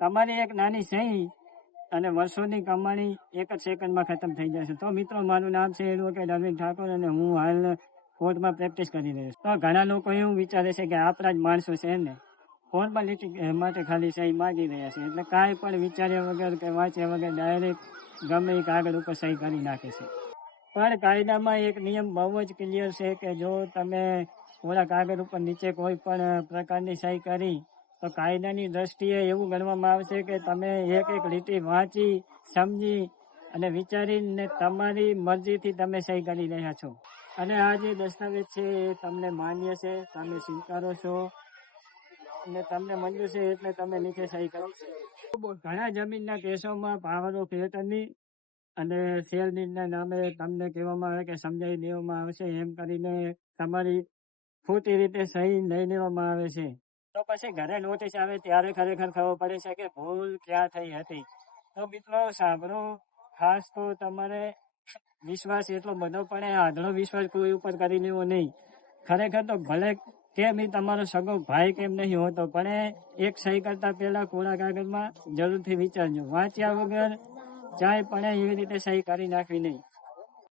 તમારી એક નાની સહી અને વર્ષોની કમાણી એક જ સેકન્ડમાં ખતમ થઈ જશે. તો મિત્રો, મારું નામ છે એડવોકેટ અરવિંદ ઠાકોર અને હું હાલ કોર્ટમાં પ્રેક્ટિસ કરી રહ્યો છું. તો ઘણા લોકો એવું વિચારે છે કે આપણા જ માણસો છે ને ફોર્માલિટી માટે ખાલી સહી માગી રહ્યા છે, એટલે કાંઈ પણ વિચાર્યા વગર કે વાંચ્યા વગર ડાયરેક્ટ ગમે એ કાગળ ઉપર સહી કરી નાખે છે. પણ કાયદામાં એક નિયમ બહુ જ ક્લિયર છે કે જો તમે ઓલા કાગળ ઉપર નીચે કોઈ પણ પ્રકારની સહી કરી તો કાયદાની દ્રષ્ટિએ એવું ગણવામાં આવશે કે તમે એક એક લીટી વાંચી, સમજી અને વિચારીને તમારી મરજીથી તમે સહી કરી રહ્યા છો. અને આ જે દસ્તાવેજ છે એ તમને માન્ય છે, તમે સ્વીકારો છો અને તમને મંજૂર છે એટલે તમે નીચે સહી કરી છે. ઘણા જમીનના કેસોમાં પાવર ઓફ એટર્ની અને સેલની નામે તમને કહેવામાં આવે કે સમજાવી દેવામાં આવશે, એમ કરીને તમારી ખોટી રીતે સહી લઈ લેવામાં આવે છે. તો પછી ઘરે નોટિસ આવે ત્યારે ખરેખર ખબર પડે છે કે ભૂલ ક્યાં થઈ હતી. તો મિત્રો સાંભળો, ખાસ તો તમારે વિશ્વાસ એટલો બધો પડે, આધળો વિશ્વાસ કોઈ ઉપર કરી લેવો નહીં. ખરેખર તો ભલે કેમ એ તમારો સગો ભાઈ કેમ નહીં હોતો, પણ એક સહી કરતા પહેલા કોરા કાગળમાં જરૂરથી વિચારજો. વાંચ્યા વગર ચાય પણ એવી રીતે સહી કરી નાખવી નહીં.